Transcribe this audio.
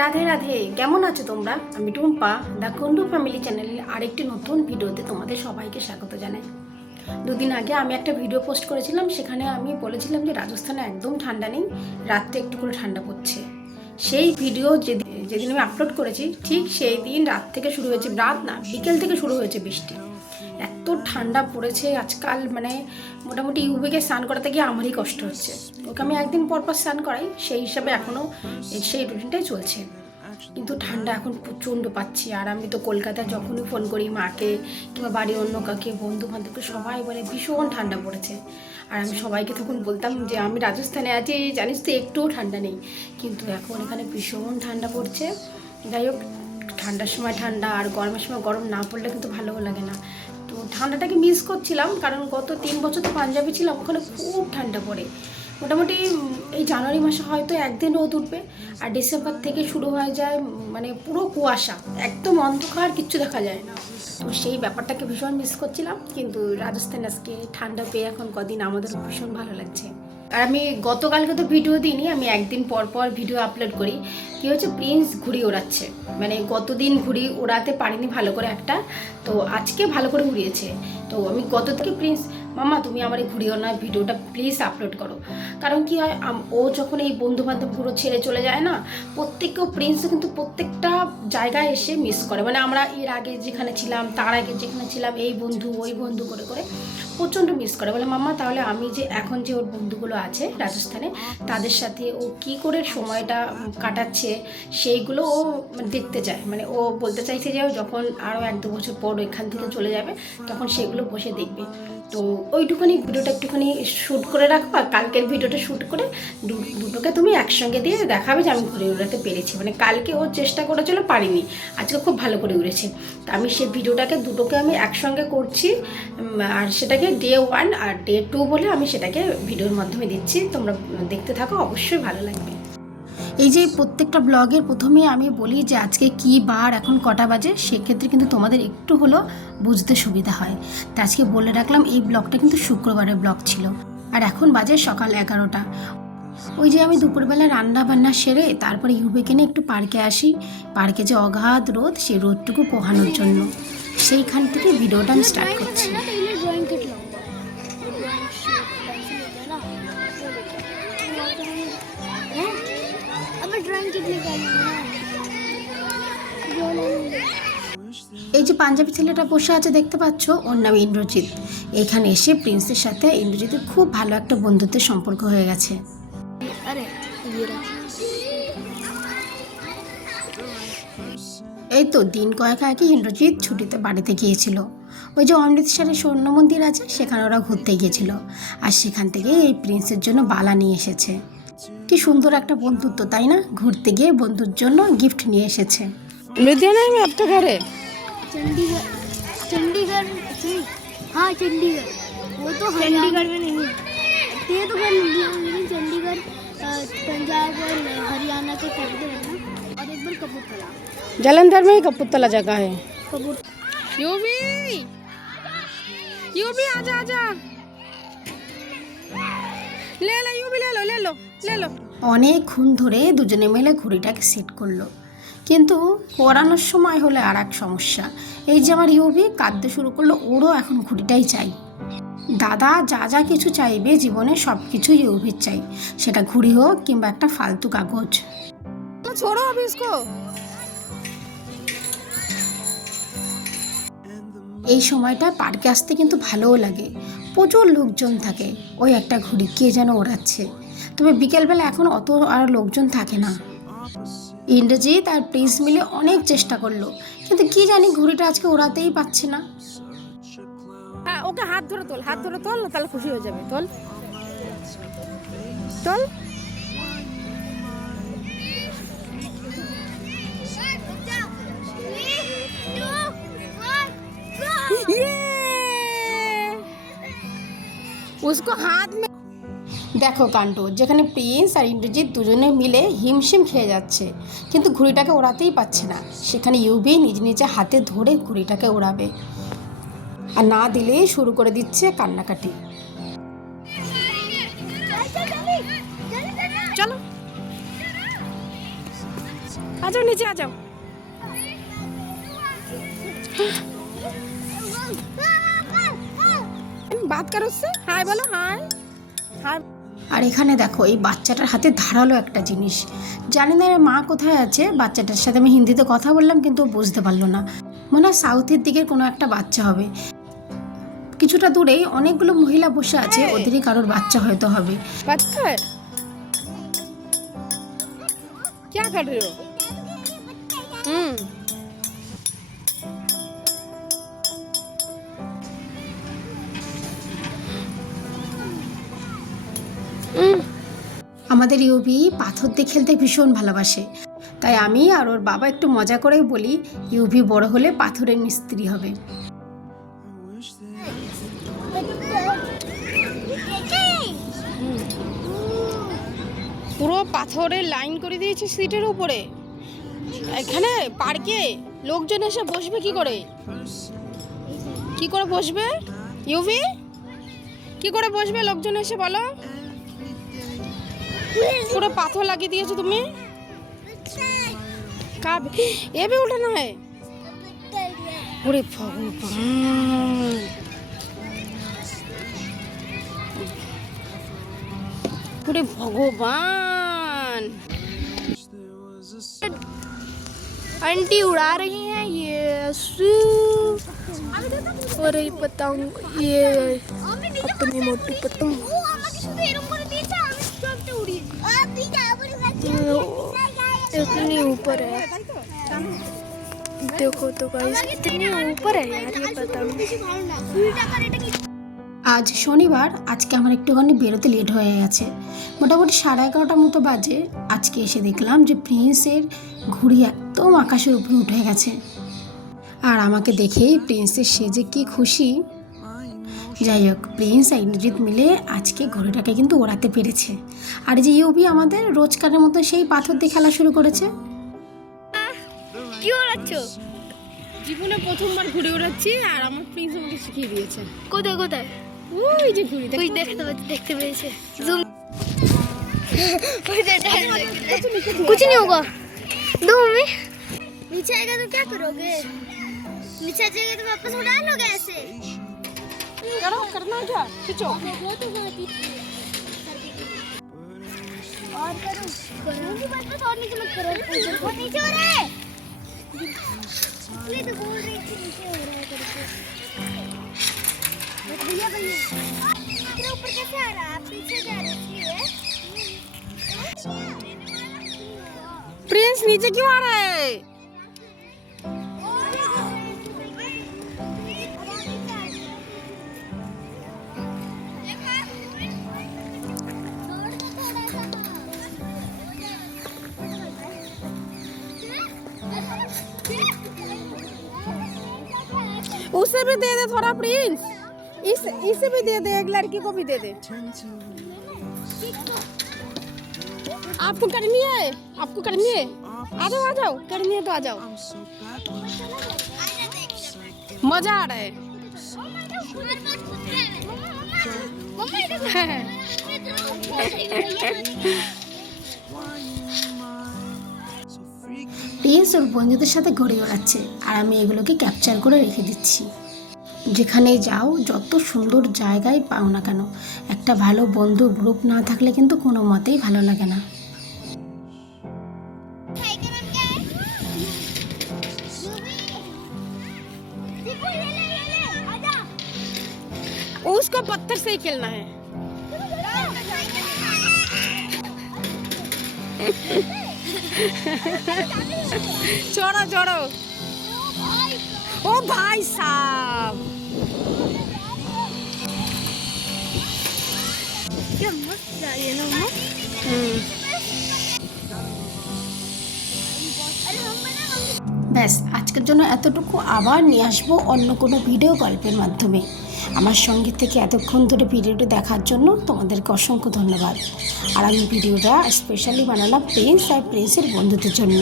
রাধে রাধে, কেমন আছো তোমরা? আমি টুম্পা, দ্য কুন্ডু ফ্যামিলি চ্যানেলের আরেকটি নতুন ভিডিওতে তোমাদের সবাইকে স্বাগত জানাই। দুদিন আগে আমি একটা ভিডিও পোস্ট করেছিলাম, সেখানে আমি বলেছিলাম যে রাজস্থানে একদম ঠান্ডা নেই, রাত্রে একটু করে ঠান্ডা পড়ছে। সেই ভিডিও যেদিন যেদিন আমি আপলোড করেছি, ঠিক সেই দিন রাত থেকে শুরু হয়েছে, রাত না, বিকেল থেকে শুরু হয়েছে বৃষ্টি। এত ঠান্ডা পড়েছে, আজকাল মানে মোটামুটি ইউবিকে স্নান করাতে গিয়ে আমারই কষ্ট হচ্ছে। ওকে আমি একদিন পর পর স্নান করাই, সেই হিসাবে এখনও সেই রুটিনটাই চলছে। কিন্তু ঠান্ডা এখন প্রচণ্ড পাচ্ছি, আর আমি তো কলকাতায় যখনই ফোন করি মাকে কিংবা বাড়ির অন্য কাকে বন্ধু বান্ধবকে সবাই বলে ভীষণ ঠান্ডা পড়েছে। আর আমি সবাইকে তখন বলতাম যে, আমি রাজস্থানে আছি, জানিস তো একটুও ঠান্ডা নেই। কিন্তু এখন এখানে ভীষণ ঠান্ডা পড়ছে। যাই হোক, ঠান্ডার সময় ঠান্ডা, আর গরমের সময় গরম না পড়লে কিন্তু ভালোও লাগে না। তো ঠান্ডাটাকে মিস করছিলাম, কারণ গত তিন বছর তো পাঞ্জাবে ছিলাম, ওখানে খুব ঠান্ডা পড়ে। মোটামুটি এই জানুয়ারি মাসে হয়তো একদিন রোদ উঠবে, আর ডিসেম্বর থেকে শুরু হয়ে যায় মানে পুরো কুয়াশা, একদম অন্ধকার, কিচ্ছু দেখা যায় না। তো সেই ব্যাপারটাকে ভীষণ মিস করছিলাম, কিন্তু রাজস্থান আজকে ঠান্ডা পেয়ে এখন কদিন আমাদের ভীষণ ভালো লাগছে। আর আমি গতকালকে তো ভিডিও দিইনি, আমি একদিন পর পর ভিডিও আপলোড করি। কী হচ্ছে প্রিন্স ঘুড়ি ওড়াচ্ছে। মানে গতদিন ঘুড়ি ওড়াতে পারিনি ভালো করে একটা, তো আজকে ভালো করে ঘুরিয়েছে তো আমি গত থেকে প্রিন্স মামা, তুমি আমার এই ঘুড়ি না ভিডিওটা প্লিজ আপলোড করো। কারণ কি হয় ও যখন এই বন্ধু বান্ধবগুলো ছেড়ে চলে যায় না প্রত্যেককেও প্রিন্সও কিন্তু প্রত্যেকটা জায়গায় এসে মিস করে। মানে আমরা এর আগে যেখানে ছিলাম, তার আগে যেখানে ছিলাম, এই বন্ধু, ওই বন্ধু করে করে প্রচণ্ড মিস করে। বলে, মাম্মা, তাহলে আমি যে এখন যে ওর বন্ধুগুলো আছে রাজস্থানে, তাদের সাথে ও কি করে সময়টা কাটাচ্ছে, সেইগুলো ও দেখতে চায়। মানে ও বলতে চাইছে যে, যখন আরও এক দু বছর পর এখান থেকে চলে যাবে, তখন সেগুলো বসে দেখবে। তো ওইটুখানি ভিডিওটা একটুখানি শ্যুট করে রাখো আর কালকের ভিডিওটা শ্যুট করে দুটোকে তুমি একসঙ্গে দিয়ে দেখাবে যে আমি ঘুরে উড়াতে পেরেছি। মানে কালকে ও চেষ্টা করেছিল, পারিনি। আজকে খুব ভালো করে উড়েছে। তা আমি সেই ভিডিওটাকে দুটোকে আমি একসঙ্গে করছি আর সেটাকে ডে ওয়ান আর ডে টু বলে আমি সেটাকে ভিডিওর মাধ্যমে দিচ্ছি। তোমরা দেখতে থাকো, অবশ্যই ভালো লাগবে। এই যে প্রত্যেকটা ব্লগের প্রথমে আমি বলি যে আজকে কি বার, এখন কটা বাজে, সেক্ষেত্রে কিন্তু তোমাদের একটু হলেও বুঝতে সুবিধা হয়। তা আজকে বলে রাখলাম, এই ব্লগটা কিন্তু শুক্রবারের ব্লগ ছিল। আর এখন বাজে সকাল এগারোটা। ওই যে আমি দুপুরবেলা রান্না বান্না সেরে তারপরে ইউবে নিয়ে একটু পার্কে আসি। পার্কে যে অগাধ রোদ সেই রোদটুকু পোহানোর জন্য। সেইখান থেকে ভিডিওটা আমি স্টার্ট করছি। ড্রয়িং কিট এই যে পাঞ্জাবি ছেলেটা বসে আছে দেখতে পাচ্ছ? ওর নাম ইন্দ্রজিৎ। এখানে এসে প্রিন্সের সাথে ইন্দ্রজিতের খুব ভালো একটা বন্ধুত্বের সম্পর্ক হয়ে গেছে। এই তো দিন কয়েক আগে ইন্দ্রজিৎ ছুটিতে বাড়িতে গিয়েছিল। ওই যে অমৃতসরের স্বর্ণ মন্দির আছে সেখানে ওরা ঘুরতে গিয়েছিল। আর সেখান থেকে এই প্রিন্সের জন্য বালা নিয়ে এসেছে। কি সুন্দর একটা বন্ধুত্ব তাই না? ঘুরতে গিয়ে বন্ধুর জন্য গিফট নিয়ে এসেছে। লুধিয়ানায় আমি আপনার ঘরে? चंडीगढ़ चंडीगढ़ सुन हाँ चंडीगढ़ वो तो चंडीगढ़ में नहीं ये तो घर लुधियाना में नहीं चंडीगढ़ अ, पंजाब और हरियाणा के कैपिटल है ना और एक बार कपूरथला जलंधर में ही कपूरथला जगह है कपूर यूबी यूबी आजा आजा ले लो यूबी ले लो ले लो ले लो অনেকক্ষণ ধরে দুজনে মিলে ঘুড়িটাকে সেট করলো কিন্তু পড়ানোর সময় হলে আর এক সমস্যা। এই যে আমার ইউবি কাঁদতে শুরু করল ওরও এখন ঘুড়িটাই চাই। দাদা যা যা কিছু চাইবে জীবনে সব কিছু ইউবির চাই। সেটা ঘুড়ি হোক কিংবা একটা ফালতু কাগজ। এই সময়টা পার্কে আসতে কিন্তু ভালোও লাগে। প্রচুর লোকজন থাকে। ওই একটা ঘুড়ি কে যেন ওড়াচ্ছে। তবে বিকেলবেলা এখন অত আর লোকজন থাকে না। ইন্দ্রজিৎ আর প্রিন্স মিলে অনেক চেষ্টা করলো কিন্তু কি জানি ঘুড়িটা আজকে ওড়াতেই পারছে না হ্যাঁ ওকে হাত ধরে তোল হাত ধরে তোল তাহলে খুশি হয়ে যাবে তোল তোল ये! उसको हाथ में দেখো কাণ্ড যেখানে প্রিন্স আর ইন্দ্রজিৎ দুজনে মিলে হিমশিম খেয়ে যাচ্ছে কিন্তু ঘুড়িটাকে ওড়াতেই পারছে না সেখানে ইউবি নিজ নিজে হাতে ধরে ঘুড়িটাকে ওড়াবে আর না দিলেই শুরু করে দিচ্ছে কান্নাকাটি चलो आ जाओ नीचे आ जाओ बात करो उससे हाय बोलो हाय हाय আর এখানে দেখো এই বাচ্চাটার হাতে ধারালো একটা জিনিস জানি না এর মা কোথায় আছে বাচ্চাটার সাথে আমি হিন্দিতে কথা বললাম কিন্তু ও বুঝতে পারলো না মনে হয় সাউথের দিকের কোনো একটা বাচ্চা হবে কিছুটা দূরেই অনেকগুলো মহিলা বসে আছে ওদেরই কারোর বাচ্চা হয়তো হবে बच्चा है क्या कर रहे हो हम्म আমাদের ইউবি পাথর দিয়ে খেলতে ভীষণ ভালোবাসে। তাই আমি আর ওর বাবা একটু মজা করেই বলি, ইউবি বড় হলে পাথরের মিস্ত্রি হবে। পুরো পাথরের লাইন করে দিয়েছে সিটের উপরে? এখানে পার্কে লোকজন এসে বসবে কি করে? কি করে বসবে? ইউভি কি করে বসবে লোকজন এসে বলো? পুরো পাথর লাগিয়ে দিয়েছো তুমি কাব এ भी उठाना है ওরে ভগবান ওরে ভগবান आंटी उड़ा रही हैं ये सू और ये पतंग ये अपनी मोटी पतंग इतनी ऊपर है देखो तो गाइस कितनी ऊपर है यार ये पतंग আজ শনিবার আজকে আমার একটুখানি বেরোতে লেট হয়ে গেছে মোটামুটি সাড়ে এগারোটার মতো বাজে আজকে এসে দেখলাম যে প্রিন্সের ঘুড়ি একদম আকাশের উপরে উঠে গেছে আর আমাকে দেখেই প্রিন্সের সেজে কি খুশি যাই হোক প্রিন্স আর ইন্দ্রজিৎ মিলে আজকে ঘোড়াটাকে কিন্তু ওড়াতে পেরেছে। আর যে ইউবি আমাদের রোজকারের মতো সেই পাথর দিয়ে খেলা শুরু করেছে। কি ওড়াচ্ছো? জীবনে প্রথমবার ঘুরে ওড়াচ্ছি আর আমার প্রিন্স আমাকে শিখিয়ে দিয়েছে। কোথায় কোথায়? ওই যে ঘুরি ওই দেখতে দেখতে পেয়েছে। জুম कुछ नहीं होगा दो मम्मी नीचे आएगा तो क्या करोगे नीचे आ जाएगा तो वापस करो करना क्या? खींचो। वो तो और करो। करूँगी बस बस और नीचे मत करो। बहुत नीचे हो रहा है। इसलिए तो बोल रही थी नीचे हो रहा है करके। बट भैया भैया। इतना ऊपर कैसे आ रहा है? आप पीछे जा रहे हो प्रिंस नीचे क्यों आ रहा है? उसे भी दे दे थोड़ा प्रिंस। इस इसे भी दे दे एक लड़की को भी दे दे। आपको करनी है? आपको करनी है? आ जाओ आ जाओ करनी है तो आ जाओ। मज़ा आ रहा है। প্রিন্স ওর বন্ধুদের সাথে ঘুরে ওড়াচ্ছে আর আমি এগুলোকে ক্যাপচার করে রেখে দিচ্ছি যেখানে যাও যত সুন্দর জায়গায় পাও না কেন একটা ভালো বন্ধু গ্রুপ না থাকলে কিন্তু কোনো মতেই ভালো লাগে না उसको पत्थर से ही खेलना है চড়ো চড়ো। ও ভাই সাহ ব্যাস আজকের জন্য এতটুকু। আবার নিয়ে আসব অন্য কোনো ভিডিও গল্পের মাধ্যমে। আমার সঙ্গে থেকে এতক্ষণ ধরে ভিডিওটা দেখার জন্য তোমাদেরকে অসংখ্য ধন্যবাদ। আর আমি ভিডিওটা স্পেশালি বানালাম প্রিন্স আর প্রিন্সের বন্ধুদের জন্য।